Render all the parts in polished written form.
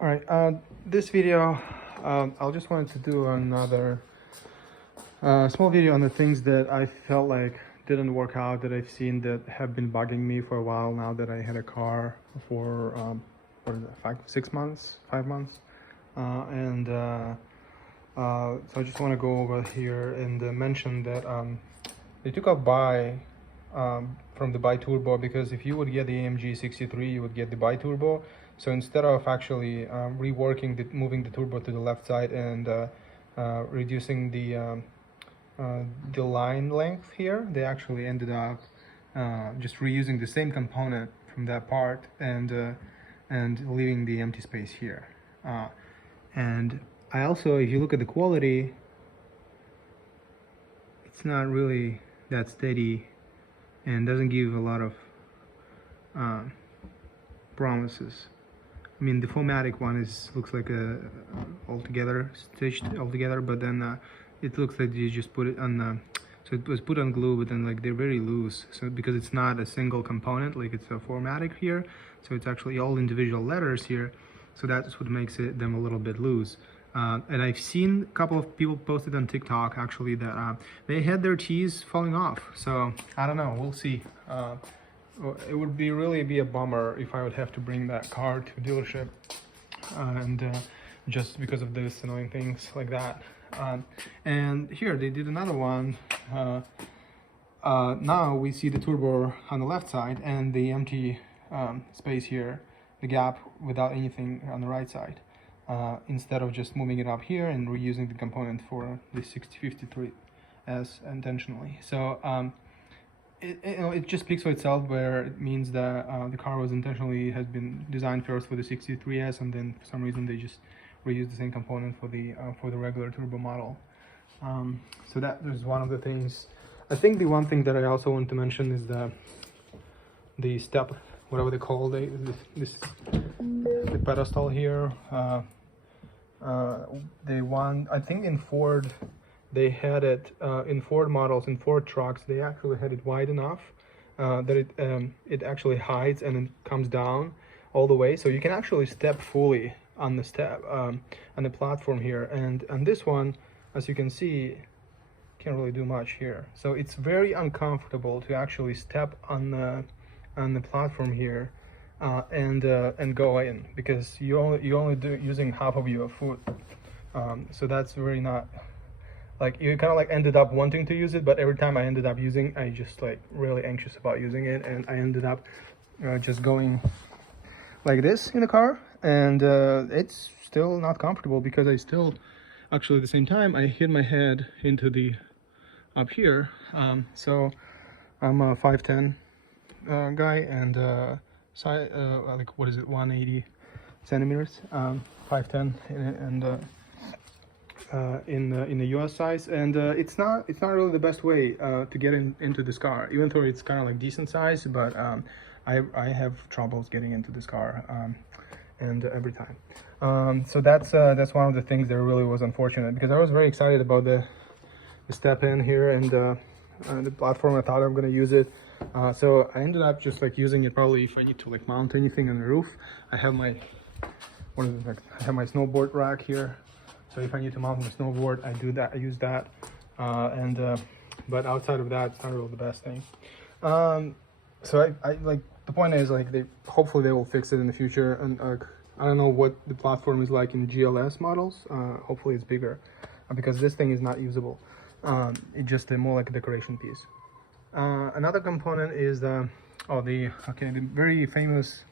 All right, this video, I just wanted to do another small video on the things that I felt like didn't work out, that I've seen that have been bugging me for a while now that I had a car for, what is it, 5 months. So I just want to go over here and mention that they took out bi from the bi-turbo, because if you would get the AMG 63, you would get the bi-turbo. So instead of actually moving the turbo to the left side and reducing the line length here, they actually ended up just reusing the same component from that part and leaving the empty space here. And I also, if you look at the quality, it's not really that steady and doesn't give a lot of promises. I mean, the 4MATIC one looks like stitched altogether, but then it looks like you just put it on. So it was put on glue, but then like they're very loose. So because it's not a single component, like it's a 4MATIC here, so it's actually all individual letters here. So that's what makes them a little bit loose. And I've seen a couple of people posted on TikTok actually that they had their tees falling off. So I don't know, we'll see. It would really be a bummer if I would have to bring that car to dealership just because of this annoying things like that. And here they did another one. Now we see the turbo on the left side and the empty space here, the gap without anything on the right side, instead of just moving it up here and reusing the component for the 53S intentionally. So it just speaks for itself, where it means that the car has been designed first for the 63S, and then for some reason they just reused the same component for the regular turbo model. So that is one of the things. I think the one thing that I also want to mention is the step, whatever they call the pedestal here. I think in Ford, they had it in Ford models, in Ford trucks, they actually had it wide enough that it actually hides and it comes down all the way, so you can actually step fully on the on the platform here. And on this one, as you can see, can't really do much here. So it's very uncomfortable to actually step on the platform here and go in, because you only using half of your foot. So that's very not. Like, you kind of like ended up wanting to use it, but every time I ended up using, I just like really anxious about using it, and I ended up just going like this in the car, and it's still not comfortable, because I still actually at the same time I hit my head into the up here. So I'm a 5'10" guy, and like, what is it, 180 centimeters, 5'10", and in the US size, and it's not really the best way to get into this car, even though it's kind of like decent size, but I have troubles getting into this car, and every time. So that's one of the things that really was unfortunate, because I was very excited about the step in here and the platform. I thought I'm gonna use it, so I ended up just like using it probably if I need to like mount anything on the roof. I have my I have my snowboard rack here. So if I need to mount my snowboard, I do that. I use that, but outside of that, it's not really the best thing. So I like, the point is, like, hopefully they will fix it in the future. And I don't know what the platform is like in GLS models. Hopefully it's bigger, because this thing is not usable. It's just more like a decoration piece. Another component is the very famous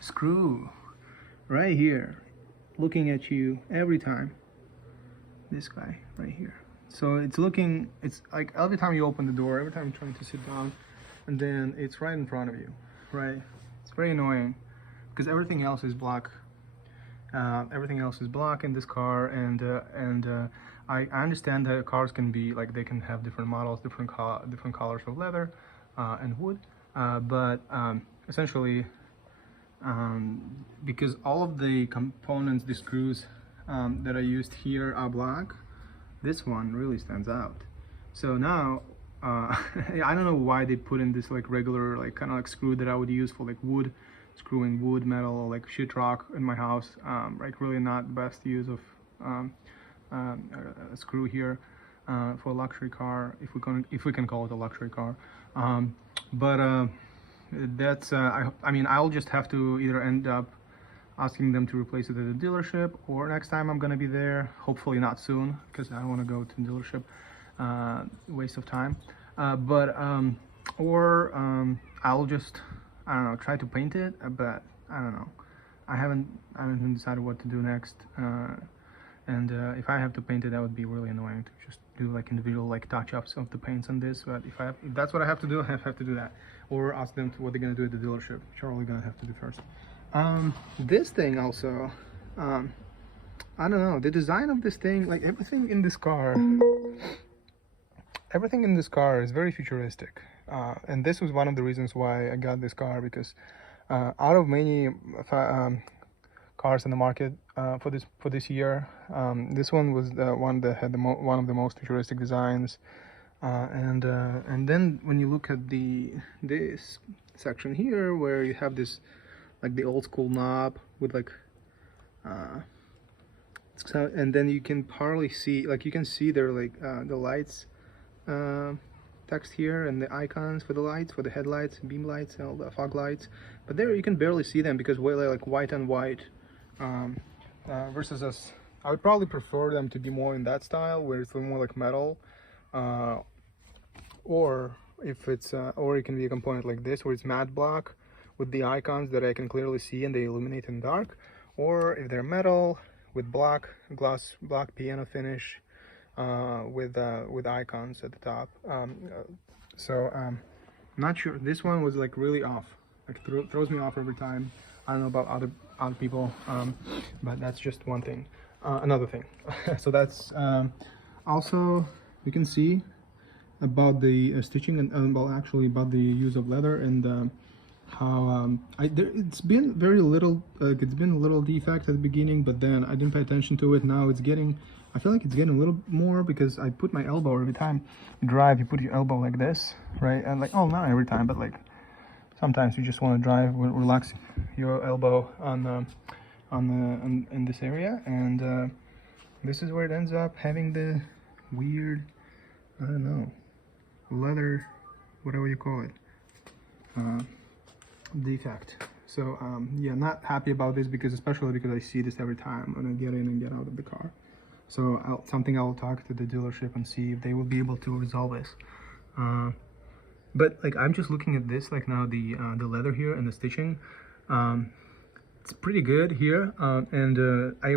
screw right here, looking at you every time. This guy right here. So it's like every time you open the door, every time you're trying to sit down, and then it's right in front of you, right? It's very annoying, because everything else is black. Everything else is black in this car, and I understand that cars can be like, they can have different models, different colors of leather and wood, but essentially, because all of the components, the screws that I used here are black, this one really stands out. So now I don't know why they put in this like regular, like kind of like screw that I would use for like wood screwing wood, metal, or like sheetrock in my house. Like really not the best use of a screw here for a luxury car, if we can call it a luxury car. That's I mean, I'll just have to either end up asking them to replace it at the dealership, or next time I'm gonna be there, hopefully not soon, because I don't want to go to the dealership, waste of time. I'll just, I don't know, try to paint it, but I don't know. I haven't decided what to do next. If I have to paint it, that would be really annoying to just do like individual like touch-ups of the paints on this. But if that's what I have to do, I have to do that, or ask them what they're gonna do at the dealership, which are probably gonna have to do first. This thing also, I don't know, the design of this thing, like everything in this car is very futuristic, and this was one of the reasons why I got this car, because out of many cars in the market for this year, this one was the one that had one of the most futuristic designs. And then when you look at this section here, where you have this like the old school knob with like and then you can partly see, like you can see there like the lights text here, and the icons for the lights, for the headlights, beam lights, and all the fog lights, but there you can barely see them because they're like white on white, versus us. I would probably prefer them to be more in that style where it's a little more like metal, or if it's or it can be a component like this where it's matte black with the icons that I can clearly see and they illuminate in dark, or if they're metal with black piano finish with icons at the top. Not sure. This one was like really off, like throws me off every time. I don't know about other people, but that's just one thing. Another thing. So that's also, you can see about the stitching and well, actually about the use of leather, and how it's been very little, it's been a little defect at the beginning, but then I didn't pay attention to it. Now it's getting, I feel like it's getting a little more, because I put my elbow every time you drive, you put your elbow like this, right? And like, oh, not every time, but like sometimes you just want to drive, relax your elbow in this area, and this is where it ends up having the weird, I don't know, leather, whatever you call it, defect. So yeah, not happy about this, especially because I see this every time when I get in and get out of the car. So I'll talk to the dealership and see if they will be able to resolve this. But like, I'm just looking at this like now, the leather here and the stitching, it's pretty good here, and I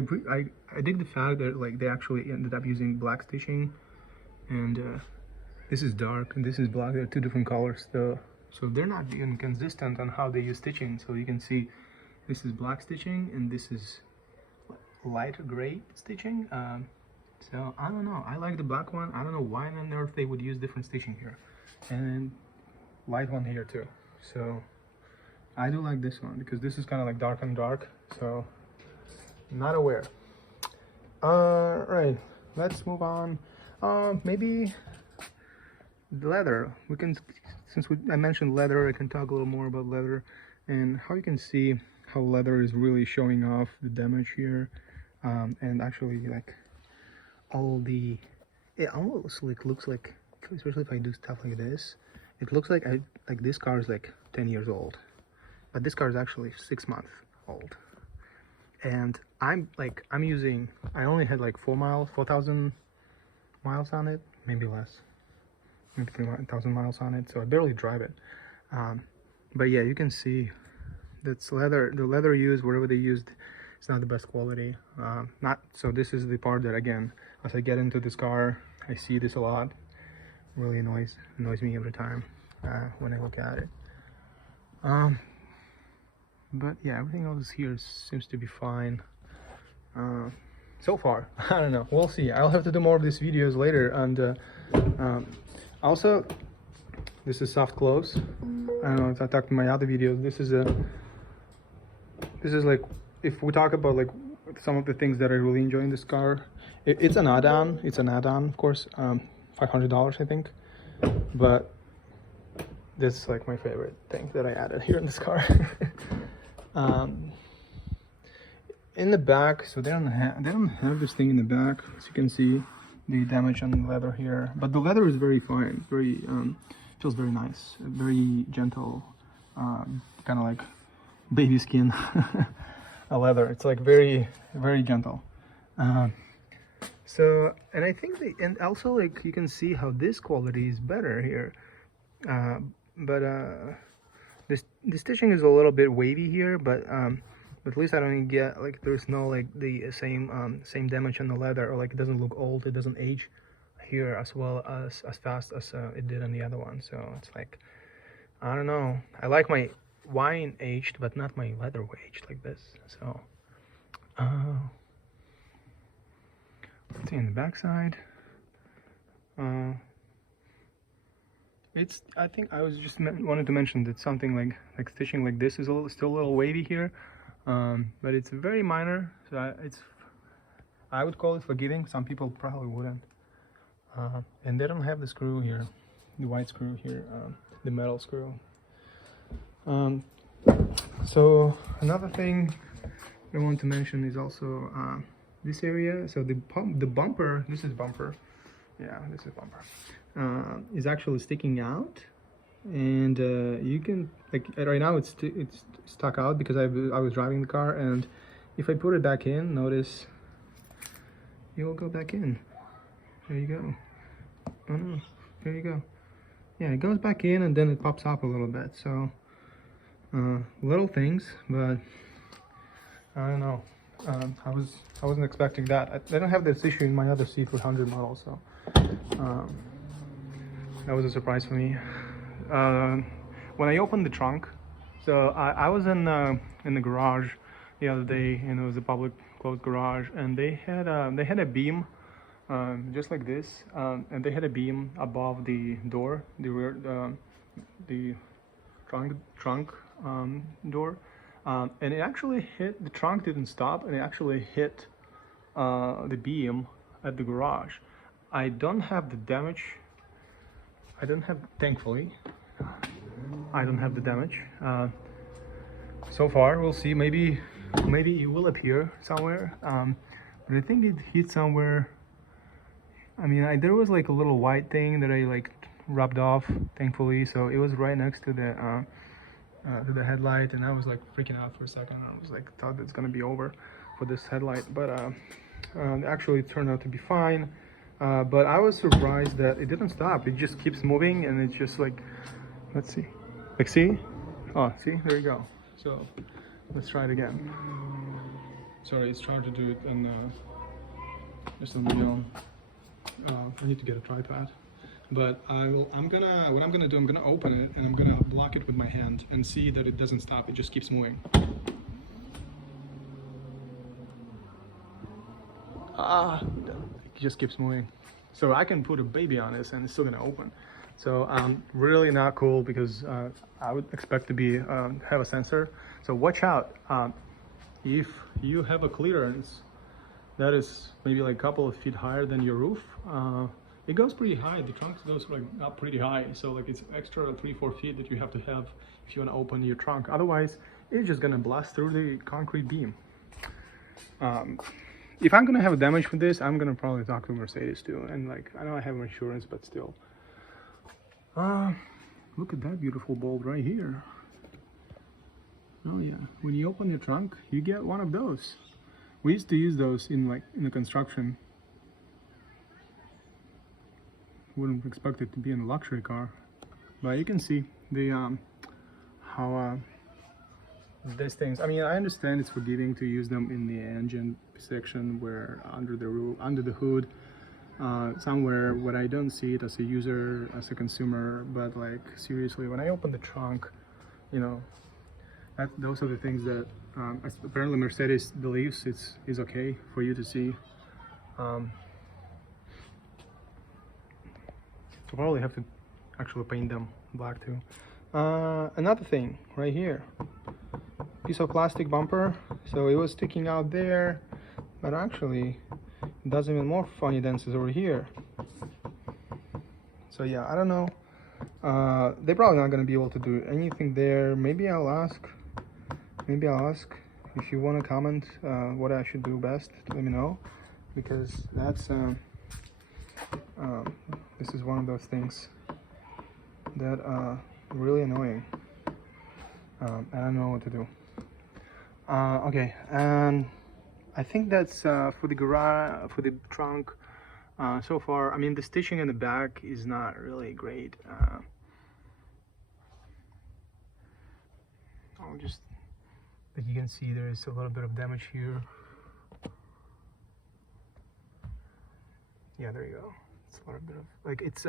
dig the fact that like they actually ended up using black stitching, and this is dark and this is black. They're two different colors though, so they're not being consistent on how they use stitching. So you can see this is black stitching and this is lighter gray stitching. So I don't know, I like the black one. I don't know why on earth they would use different stitching here, and light one here too. So I do like this one because this is kind of like dark and dark, so not aware. Right, let's move on. Maybe the leather. We can, since I mentioned leather, I can talk a little more about leather and how you can see how leather is really showing off the damage here, and actually like all the, it almost like looks like, especially if I do stuff like this, it looks like this car is like 10 years old, but this car is actually 6 months old. And I only had like 4,000 miles on it, maybe less, maybe 3,000 miles on it, so I barely drive it. But yeah, you can see that's leather. The leather used, whatever they used, it's not the best quality. So this is the part that, again, as I get into this car, I see this a lot. Really annoys me every time when I look at it. But yeah, everything else here seems to be fine so far. I don't know, we'll see. I'll have to do more of these videos later. And also, this is soft close. I don't know if I talked in my other videos. This is like, if we talk about like some of the things that I really enjoy in this car, it's an add-on. It's an add-on, of course. $500, I think. But this is like my favorite thing that I added here in this car. Um, in the back, so they don't have this thing in the back, as you can see the damage on the leather here, but the leather is very fine, very feels very nice, very gentle, kind of like baby skin a leather. It's like very gentle. So, and I think and also like you can see how this quality is better here, but the stitching is a little bit wavy here, but at least I don't get like there's no like the same damage on the leather, or like it doesn't look old, it doesn't age here as well as fast as it did on the other one. So it's like, I don't know, I like my wine aged but not my leather aged like this. So let's see in the back side. It's, I think I was just wanted to mention that something like stitching like this is still a little wavy here, but it's very minor, so I would call it forgiving. Some people probably wouldn't. And they don't have the screw here, the white screw here, the metal screw. So another thing I want to mention is also this area. So the bumper, this is bumper. Yeah, this is bumper. Is actually sticking out, and you can, like, right now it's stuck out because I was driving the car, and if I put it back in, notice it will go back in. There you go. Oh no, there you go. Yeah, it goes back in and then it pops up a little bit. So little things, but I don't know. I wasn't expecting that. I don't have this issue in my other C300 model, so that was a surprise for me. When I opened the trunk, so I was in the garage the other day, and it was a public closed garage, and they had a beam just like this, and they had a beam above the door, the rear, the trunk door, and it actually hit the trunk. Didn't stop, and it actually hit the beam at the garage. I don't have the damage. Thankfully, I don't have the damage so far. We'll see. Maybe it will appear somewhere, but I think it hit somewhere. I mean, there was like a little white thing that I like rubbed off, thankfully. So it was right next to the headlight, and I was like freaking out for a second. I was like, thought it's gonna be over for this headlight, but actually it turned out to be fine. But I was surprised that it didn't stop. It just keeps moving, and it's just like, let's see, like, see? Oh, see, there you go. So let's try it again. Sorry, it's trying to do it in just a video. I need to get a tripod, but what I'm gonna do, I'm gonna open it and I'm gonna block it with my hand and see that it doesn't stop. It just keeps moving. It just keeps moving. So I can put a baby on this and it's still gonna open. So really not cool, because I would expect to be have a sensor. So watch out. If you have a clearance that is maybe like a couple of feet higher than your roof, it goes pretty high. The trunk goes like up pretty high. So like it's extra 3-4 feet that you have to have if you want to open your trunk. Otherwise, it's just gonna blast through the concrete beam. If I'm gonna have a damage with this, I'm gonna probably talk to Mercedes too. And like, I know I have insurance, but still. Look at that beautiful bolt right here. Oh yeah, when you open your trunk, you get one of those. We used to use those in the construction. Wouldn't expect it to be in a luxury car, but you can see the how these things. I mean, I understand it's forgiving to use them in the engine section, where under the hood, somewhere where I don't see it as a user, as a consumer. But like, seriously, when I open the trunk, you know, those are the things that apparently Mercedes believes is okay for you to see. So probably have to actually paint them black too. Another thing right here, piece of plastic bumper. So it was sticking out there, but actually it does even more funny dances over here. So yeah, I don't know. They're probably not going to be able to do anything there. Maybe I'll ask maybe I'll ask. If you want to comment what I should do best, let me know, because that's this is one of those things that are really annoying. I don't know what to do. Okay, and I think that's for the garage, for the trunk. So far, I mean, the stitching in the back is not really great. I'll just, like you can see, there is a little bit of damage here. Yeah, there you go. It's a little bit of, like, it's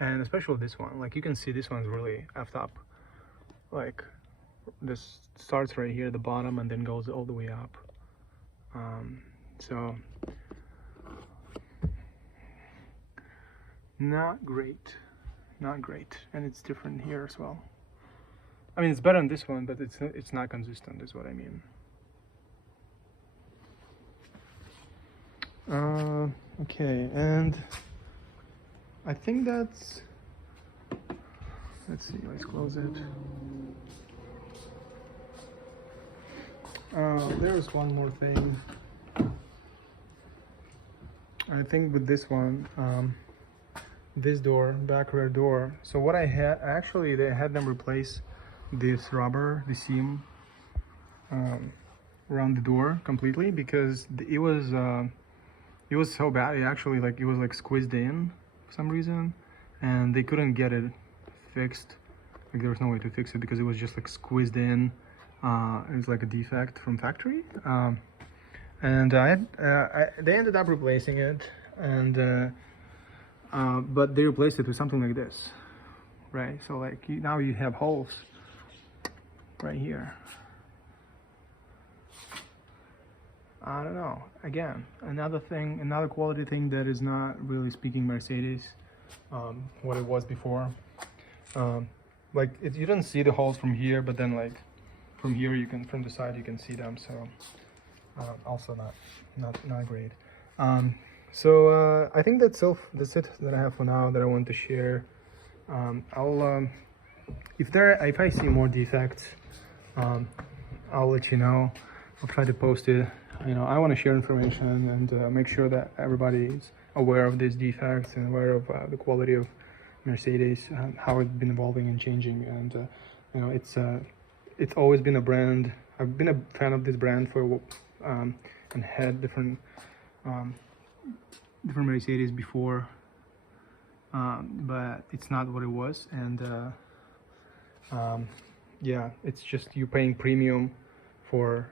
and especially this one, like you can see this one's really effed up. Like, this starts right here at the bottom and then goes all the way up. So not great, and it's different here as well. I mean, it's better than this one, but it's not consistent, is what I mean. Okay, and I think that's, let's see, let's close it. There's one more thing. I think with this one, this door, back rear door. So what I had, actually they had them replace this rubber, the seam around the door completely, because it was so bad. It actually, like, it was like squeezed in for some reason, and they couldn't get it fixed. Like, there was no way to fix it because it was just like squeezed in. It was like a defect from factory, and they ended up replacing it, and but they replaced it with something like this, right? So like now you have holes right here. I don't know. Again, another thing, another quality thing that is not really speaking Mercedes, what it was before. Like you don't see the holes from here, but then like from here you can, from the side you can see them. So also not great. So I think that's it that I have for now that I want to share. I'll if I see more defects, I'll let you know. I'll try to post it. You know, I want to share information and make sure that everybody is aware of these defects and aware of the quality of Mercedes, how it's been evolving and changing. And you know, it's always been a brand. I've been a fan of this brand for and had different Mercedes before, but it's not what it was. And yeah, it's just you paying premium for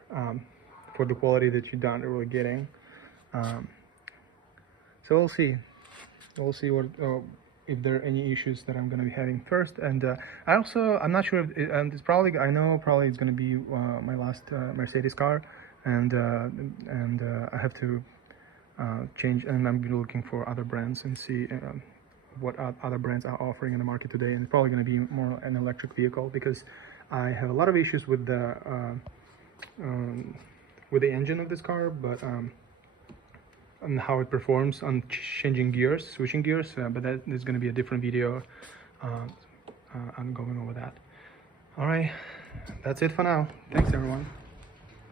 the quality that you're not really getting. So we'll see what if there are any issues that I'm going to be having first. And I'm not sure if it's probably, I know probably it's going to be my last Mercedes car, and I have to change, and I'm looking for other brands and see what other brands are offering in the market today. And it's probably going to be more an electric vehicle, because I have a lot of issues with the engine of this car, but and how it performs on switching gears, but that is going to be a different video. I'm going over that. All right, that's it for now. Thanks everyone.